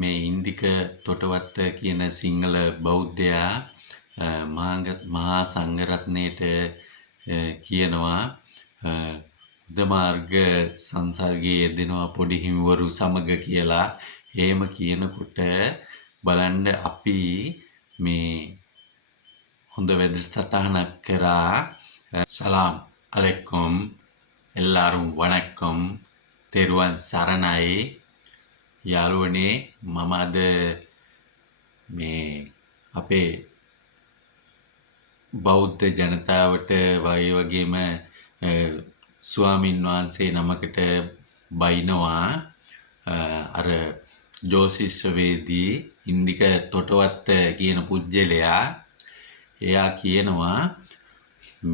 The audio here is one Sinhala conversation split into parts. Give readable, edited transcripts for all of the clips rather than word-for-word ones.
මේ ඉන්දික තොටවත්ත කියන සිංහල බෞද්ධයා මහා සංඝරත්නයට කියනවා බුද්ධ මාර්ග සංසර්ගයේ යෙදෙනවා පොඩි හිමිවරු සමග කියලා. එහෙම කියනකොට බලන්න අපි මේ හොඳ වැඩසටහනක් කරා. සලාම් අලෙකුම් எல்லாரும் වණක්කම් තෙරුවන් සරණයි යාළුවනේ. මම අද මේ අපේ බෞද්ධ ජනතාවට වගේම ස්වාමින් වහන්සේ නමකට බයිනවා. අර ජෝතිෂ්‍යවේදී ඉන්දික තොටවත්ත කියන පුජ්‍යලයා එයා කියනවා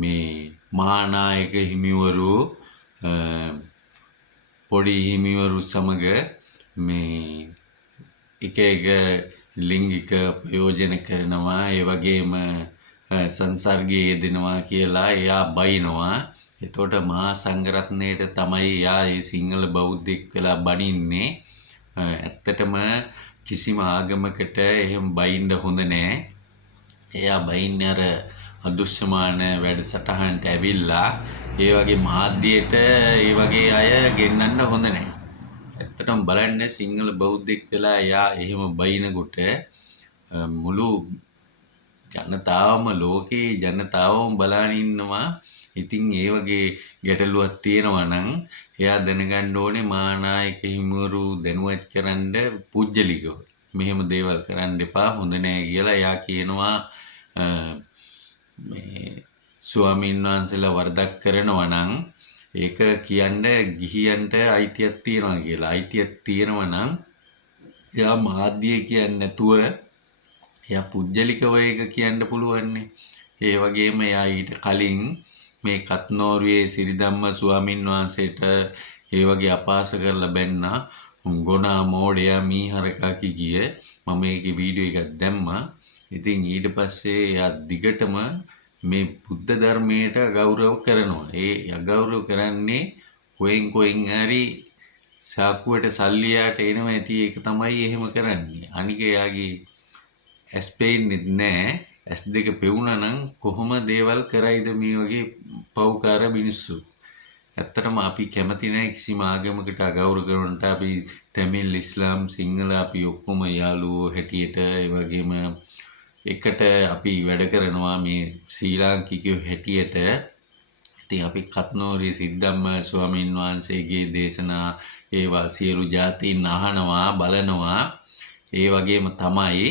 මේ මහානායක හිමිවරු පොඩි හිමිවරු සමග මේ එක ලිංගික ප්‍රයෝජන කරනවා, ඒ වගේම සංසර්ගයේ යෙදෙනවා කියලා එයා බයිනවා. එතකොට මහා සංඝරත්නයට තමයි එයා මේ සිංහල බෞද්ධෙක් වෙලා බනින්නේ. ඇත්තටම කිසිම ආගමකට එහෙම බයින්න හොඳ නෑ. එයා බයින්නේ අර අදුෂ්‍යමාන වැඩසටහනට ඇවිල්ලා ඒ වගේ මාධ්‍යයට ඒ වගේ අය ගෙන්නන්න හොඳ නෑ. ඇත්තටම බලන්න සිංහල බෞද්ධෙක් වෙලා එයා එහෙම බයිනකොට මුළු ජනතාවම ලෝකේ ජනතාවම බලන් ඉන්නවා. ඉතින් ඒ වගේ ගැටලුවක් තියෙනවා නම් එයා දැනගන්න ඕනේ මහානායක හිමිවරු දැනුවත් කරන්න පුජ්‍යලිකව මෙහෙම දේවල් කරන්න එපා, හොඳ නෑ කියලා එයා කියනවා. මේ ස්වාමීන් වහන්සේලා වරදක් කරනවා නම් ඒක කියන්න ගිහියන්ට අයිතියක් තියෙනවා කියලා. අයිතියක් තියෙනවා නම් එයා මාධ්‍ය කියන්නේ නැතුව එයා පුජ්‍යලිකව ඒක කියන්න පුළුවන්නේ. ඒ වගේම එයා ඊට කලින් මේ කත්නෝරුවේ සිරිධම්ම ස්වාමින් වහන්සේට ඒ වගේ අපහාස කරලා බැන්නා. ගොනා මෝඩයා මීහරකා කිය මම ඒකේ වීඩියෝ එකක් දැම්මා. ඉතින් ඊට පස්සේ එයා දිගටම මේ බුද්ධ ධර්මයට අගෞරව කරනවා. ඒ අගෞරව කරන්නේ කොහෙන් හරි සාක්කුවට සල්ලියට එනවා ඇති. ඒක තමයි එහෙම කරන්නේ. අනික එයාගේ ඇස් පෙන්නේ නැහැ. ඇස් දෙක පෙවුනා නම් කොහොම දේවල් කරයිද මේ වගේ පව්කාර මිනිස්සු. ඇත්තටම අපි කැමති නැහැ කිසිම ආගමකට අගෞරව කරනට. අපි තමිල්, ඉස්ලාම්, සිංහල අපි ඔක්කොම යාළුවෝ හැටියට ඒ වගේම එකට අපි වැඩ කරනවා මේ ශ්‍රී ලාංකිකයෝ හැටියට. ඉතින් අපි කත්නෝරේ සිද්ධම්ම ස්වාමීන් වහන්සේගේ දේශනා ඒවා සියලු જાතීන් අහනවා, බලනවා. ඒ වගේම තමයි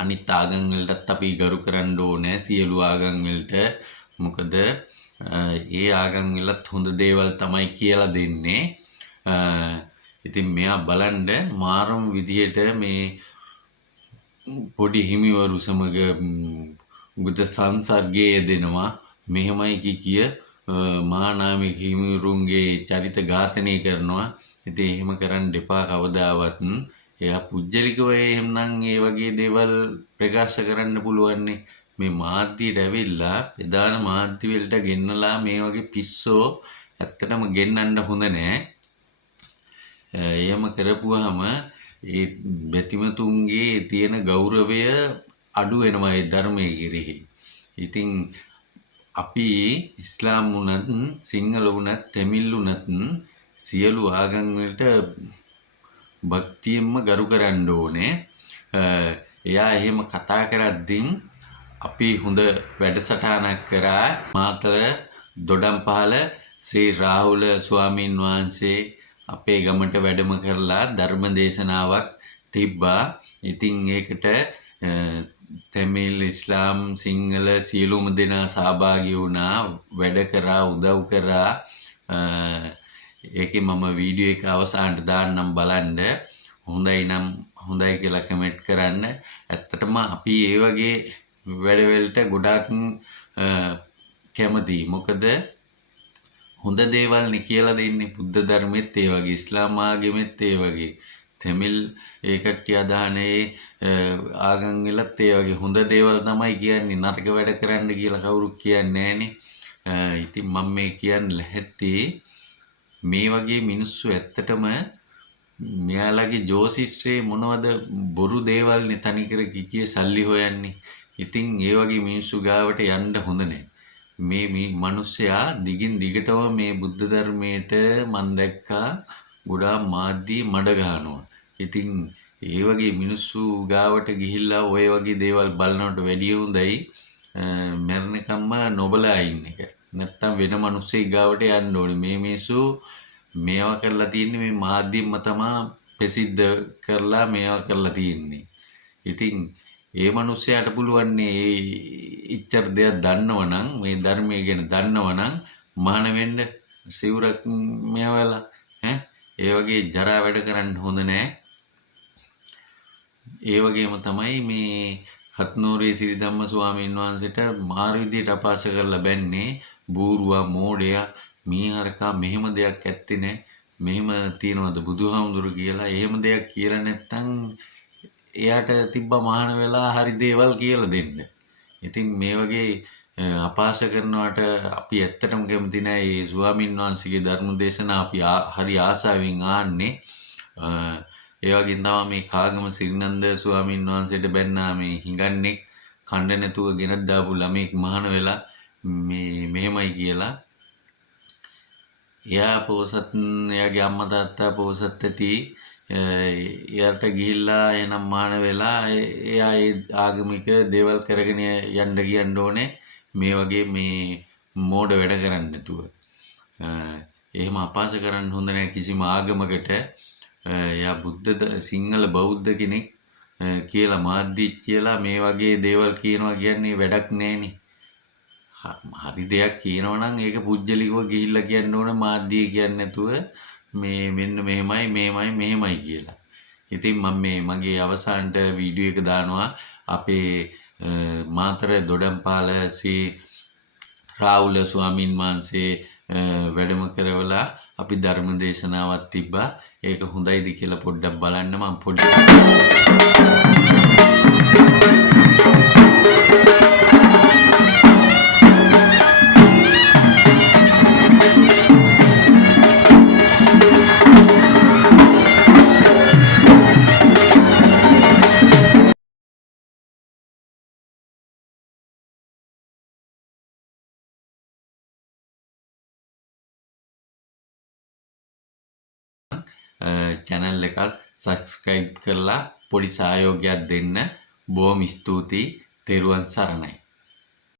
අනිත් ආගම් වලටත් අපි ගරු කරන්න ඕනේ, සියලු ආගම් වලට. මොකද ඒ ආගම් වලත් හොඳ දේවල් තමයි කියලා දෙන්නේ. ඉතින් මෙයා බලන්න මාරම විදියට මේ පොඩි හිමිවරු සමග බුද්ධ සංසර්ගයේ යෙදෙනවා. මෙහෙමයි කිය මහානායක හිමිවරුන්ගේ චරිත ඝාතනය කරනවා. ඉතින් එහෙම කරන්න එපා කවදාවත්. එයා පුජ්‍යලිකව එහෙමනම් ඒ වගේ දේවල් ප්‍රකාශ කරන්න පුළුවන්නේ. මේ මාධ්‍යයට ඇවිල්ලා ප්‍රධාන මාධ්‍ය වලට ගෙන්නලා මේ වගේ පිස්සෝ ඇත්තටම ගෙන්නන්න හොඳ නෑ. එහෙම කරපුවාම ඒ බැතිමතුන්ගේ තියෙන ගෞරවය අඩු වෙනවා ඒ ධර්මයේ කෙරෙහි. ඉතින් අපි ඉස්ලාම් වුණත්, සිංහල වුණත්, තමිල් වුණත් සියලු ආගම් වලට භක්තියෙන්ම ගරු කරන්න ඕනේ. එයා එහෙම කතා කරද්දී අපි හොඳ වැඩසටහනක් කරා. මාතර දොඩම්පහළ ශ්‍රී රාහුල ස්වාමින් වහන්සේ අපේ ගමට වැඩම කරලා ධර්ම දේශනාවක් තිබ්බා. ඉතින් ඒකට තමිල්, ඉස්ලාම්, සිංහල සියලුම දෙනා සහභාගී වුණා, වැඩ කරා, උදව් කරා. ඒකේ මම වීඩියෝ එක අවසානට දාන්නම් බලන්න. හොඳයි නම් හොඳයි කියලා කමෙන්ට් කරන්න. ඇත්තටම අපි ඒ වගේ වැඩවලට ගොඩාක් කැමතියි. මොකද හොඳ දේවල් නේ කියලා දෙන්නේ. බුද්ධ ධර්මෙත් ඒ වගේ, ඉස්ලාම් ආගමෙත් ඒ වගේ, තමිල් ඒ කට්ටිය අදහනේ ආගම් වලත් ඒ වගේ හොඳ දේවල් තමයි කියන්නේ. නරක වැඩ කරන්න කියලා කවුරුත් කියන්නේ නැහනේ. ඉතින් මම මේ කියන්න ලැහැත්තේ මේ වගේ මිනිස්සු ඇත්තටම මෙයාලගේ ජෝතිෂයේ මොනවද බොරු දේවල්නේ තනිකර කිකියේ සල්ලි හොයන්නේ. ඉතින් ඒ වගේ මිනිස්සු ගාවට යන්න හොඳ නැහැ. මේ මිනිස්සයා දිගින් දිගටම මේ බුද්ධ ධර්මයට මම දැක්කා ගොඩාක් මාධ්‍ය මඩ ගහනවා. ඉතින් ඒ වගේ මිනිස්සු ගාවට ගිහිල්ලා ওই වගේ දේවල් බලනවට වැඩිය හොඳයි මරණකම්ම නොබලා ඉන්න එක. නැත්තම් වෙන මිනිස්සෙක් ගාවට යන්න ඕනේ. මේ මිනිස්සු මේවා කරලා තියන්නේ මේ මාධ්‍යෙන්ම තමා ප්‍රසිද්ධ කරලා මේවා කරලා තියන්නේ. ඉතින් ඒ මිනිස්සයාට පුළුවන් මේ ඉච්ඡර දෙයක් දන්නවනම් මේ ධර්මයේ ගැන දන්නවනම් මහාන වෙන්න සිවුරක් මේවලා ඒ වගේ ජරා වැඩ කරන්න හොඳ නෑ. ඒ වගේම තමයි මේ කත්නෝරේ සිරිධම්ම ස්වාමීන් වහන්සේට මාර විදියට අපහාස කරලා බැන්නේ බූරුවා මෝඩයා මීහරකා මෙහෙම දෙයක් ඇත්තේ නෑ. මෙහෙම තියනවද බුදුහාමුදුරු කියලා. එහෙම දෙයක් කියලා නැත්තම් එයාට තිබ්බ මහාන වෙලා හරි දේවල් කියලා දෙන්න. ඉතින් මේ වගේ අපහාස කරනවට අපි ඇත්තටම කැමති නෑ. මේ ස්වාමීන් වහන්සේගේ ධර්ම දේශනා අපි හරි ආසාවෙන් ආන්නේ. ඒ වගේ තමයි මේ කාගම සිරිනන්ද ස්වාමීන් වහන්සේට බැන්නා මේ හිඟන්නේ කණ්ඩ නැතුව ගෙනත් දාපු ළමෙක් මහාන වෙලා මේ මෙහෙමයි කියලා. එයා පොසත් එයාගේ අම්මා තාත්තා පොසත් ඇති එයාට ගිහිල්ලා එනම් මහාන වෙලා එයා ඒ ආගමික දේවල් කරගෙන යන්න ඕනේ මේ වගේ මේ මෝඩ වැඩ කරන්නේ නැතුව. එහෙම අපහාස කරන්න හොඳ නැහැ කිසිම ආගමකට. එයා සිංහල බෞද්ධ කෙනෙක් කියලා මාධ්‍යත් කියලා මේ වගේ දේවල් කියනවා කියන්නේ වැඩක් නෑනේ. හරි දෙයක් කියනවා නම් ඒක පුජ්‍යලිකව ගිහිල්ලා කියන්න ඕන මාධ්‍ය කියන්නේ නැතුව මේ මෙන්න මෙහෙමයි කියලා. ඉතින් මම මගේ අවසානට වීඩියෝ එක දානවා අපේ මාතර දොඩම්පාල ශ්‍රී රාහුල ස්වාමින් වහන්සේ වැඩම කරවලා අපි ධර්ම දේශනාවක් තිබ්බා. ඒක හොඳයිද කියලා පොඩ්ඩක් බලන්න මම පොඩි channel එකත් subscribe කරලා පොඩි සහයෝගයක් දෙන්න. බොහොම ස්තුතියි. තෙරුවන් සරණයි.